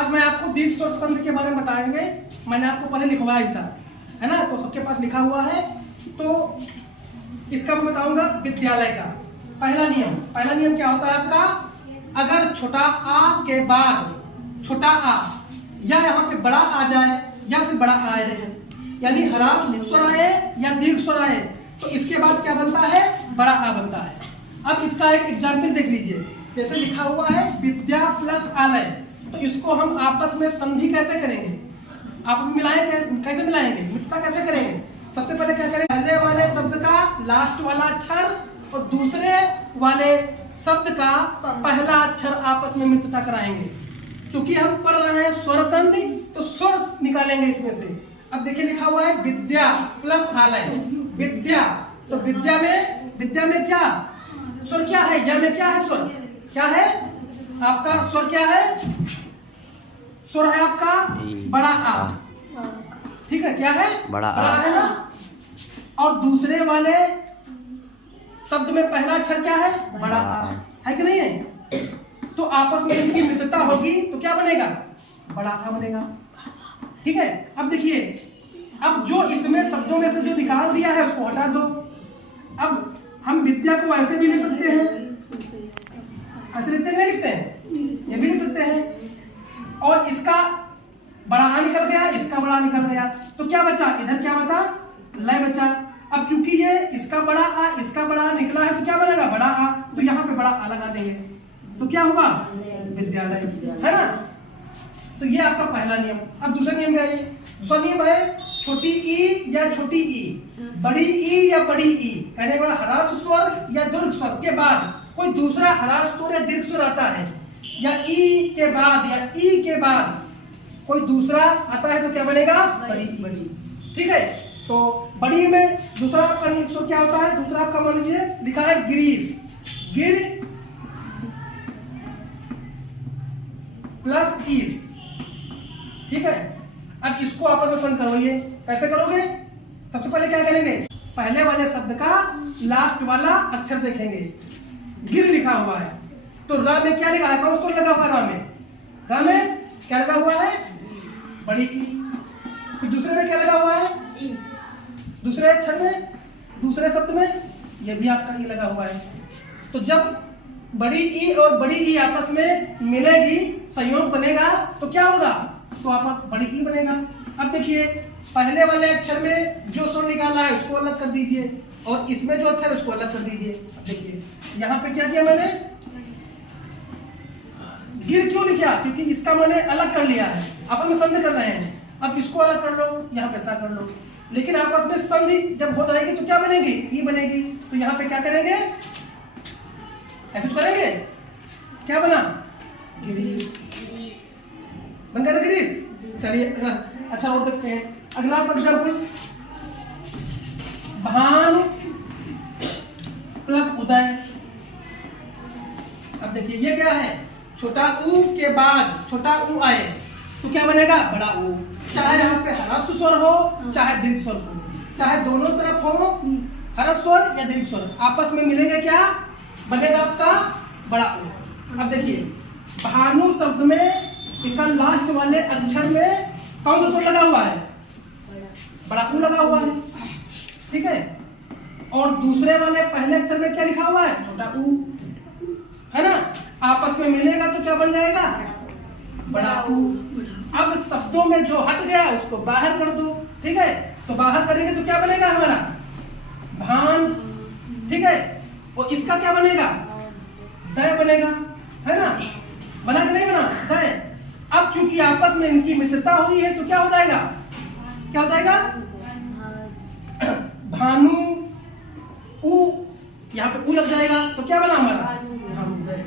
आज मैं आपको दीर्घ स्वर संधि के बारे में बताएंगे। मैंने आपको पहले लिखवाया ही था, है ना, तो सबके पास लिखा हुआ है। तो इसका मैं बताऊंगा विद्यालय का पहला नियम क्या होता है आपका? अगर छोटा आ के बाद छोटा आ या यहाँ पे बड़ा आ जाए या फिर बड़ा आए, यानी ह्रास स्वर आए या दीर्घ स्वर आए, तो इसके बाद क्या बनता है? बड़ा आ बनता है। अब इसका एक एग्जाम्पल देख लीजिए, जैसे लिखा हुआ है विद्या प्लस आलय, तो इसको हम आपस में संधि कैसे करेंगे? आपस में मिलाएंगे, कैसे मिलाएंगे? मित्रता कैसे करेंगे? सबसे पहले क्या करेंगे? पहले वाले शब्द का लास्ट वाला अक्षर और दूसरे वाले शब्द का पहला अक्षर आपस में मित्रता कराएंगे। क्योंकि हम पढ़ रहे हैं स्वर संधि, तो स्वर निकालेंगे इसमें से। अब देखिए लिखा हुआ है विद्या प्लस आलय, विद्या, तो विद्या में क्या स्वर क्या है? या में क्या है स्वर? क्या है आपका स्वर? क्या है स्वर? है आपका बड़ा आ, ठीक है, क्या है? बड़ा आ है ना। और दूसरे वाले शब्द में पहला अक्षर क्या है? बड़ा आ है कि नहीं है? तो आपस में इनकी मित्रता होगी तो क्या बनेगा? बड़ा आ बनेगा, ठीक है। अब देखिए, अब जो इसमें शब्दों में से जो निकाल दिया है उसको हटा दो। अब हम विद्या को ऐसे भी लिख सकते हैं, ऐसे लिखते हैं, लिखते हैं, ये भी लिख सकते हैं। और इसका बड़ा आ निकल गया, इसका बड़ा आ निकल गया, तो क्या बचा? इधर क्या बचा? लय बचा। अब चूंकि ये इसका बड़ा आ इसका बड़ा आ निकला है, तो क्या बनेगा? बड़ा आ, तो यहाँ पे बड़ा आ लगा देंगे, तो क्या हुआ? विद्यालय, है ना। तो ये आपका पहला नियम। अब दूसरा नियम क्या है? दूसरा नियम है छोटी ई या छोटी ई, बड़ी ई या बड़ी ई, कहने का ह्रास स्वर या दीर्घ स्वर के बाद कोई दूसरा ह्रास स्वर या दीर्घ स्वर आता है, या ई के बाद कोई दूसरा आता है, तो क्या बनेगा? बड़ी, ठीक है। तो बड़ी में दूसरा आपका स्वर क्या होता है? दूसरा आपका मान लीजिए लिखा है गिरीश, गिर प्लस ईस, ठीक है। अब इसको आप पसंद करोगे, कैसे करोगे? सबसे पहले क्या करेंगे? पहले वाले शब्द का लास्ट वाला अक्षर देखेंगे, गिर लिखा हुआ है, तो रा में क्या लिखा है? कौन सा लगा हुआ? रा में क्या लगा हुआ है? बड़ी ई। फिर दूसरे में क्या लगा हुआ है? दूसरे अक्षर में, दूसरे शब्द में ये भी आपका ई लगा हुआ है। तो जब बड़ी ई और बड़ी ई आपस में मिलेगी, संयोग बनेगा, तो क्या होगा? तो आप बड़ी ई बनेगा। अब देखिए, पहले वाले अक्षर में जो स्वर निकाला है उसको अलग कर दीजिए, और इसमें जो अक्षर है उसको अलग कर दीजिए। अब देखिए यहाँ पे क्या किया मैंने? गिर क्यों लिखा? क्योंकि इसका मैंने अलग कर लिया है, आपस में संधि कर रहे हैं। अब इसको अलग कर लो, यहाँ पे ऐसा कर लो, लेकिन आपस में संधि जब हो जाएगी तो क्या बनेगी? ई बनेगी। तो यहाँ पे क्या करेंगे? ऐसे तो करेंगे, क्या बना? गिरीश बन गया ना, गिरीश। चलिए अच्छा और देखते हैं अगला एग्जाम्पल, भानु प्लस उदय। अब देखिए ये क्या है? छोटा ऊ के बाद छोटा ऊ आए, तो क्या बनेगा? बड़ा ऊ। चाहे यहाँ पे ह्रस्व स्वर हो चाहे दीर्घ स्वर हो, चाहे दोनों तरफ हो ह्रस्व स्वर या दीर्घ स्वर, आपस में मिलेगा, क्या बनेगा? आपका बड़ा ऊ। अब देखिए भानु शब्द में इसका लास्ट वाले अक्षर में कौन सा स्वर लगा हुआ है? बड़ा ऊ लगा हुआ है, ठीक है। और दूसरे वाले पहले अक्षर में क्या लिखा हुआ है? छोटा ऊ, है ना। आपस में मिलेगा तो क्या बन जाएगा? बड़ा ऊ। अब शब्दों में जो हट गया उसको बाहर कर दो, ठीक है। तो बाहर करेंगे तो क्या बनेगा हमारा? भान, ठीक है। और इसका क्या बनेगा? दय बनेगा, है ना। बना कि नहीं बना? दय। अब चूंकि आपस में इनकी मित्रता हुई है तो क्या हो जाएगा? क्या हो जाएगा? भानु ऊ, यहाँ पे ऊ लग जाएगा, तो क्या बना हमारा? भानुदय।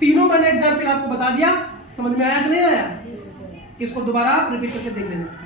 तीनों मैंने एग्जाम्पल आपको बता दिया, समझ में आया कि नहीं आया? इसको दोबारा आप रिपीट करके देख लेना।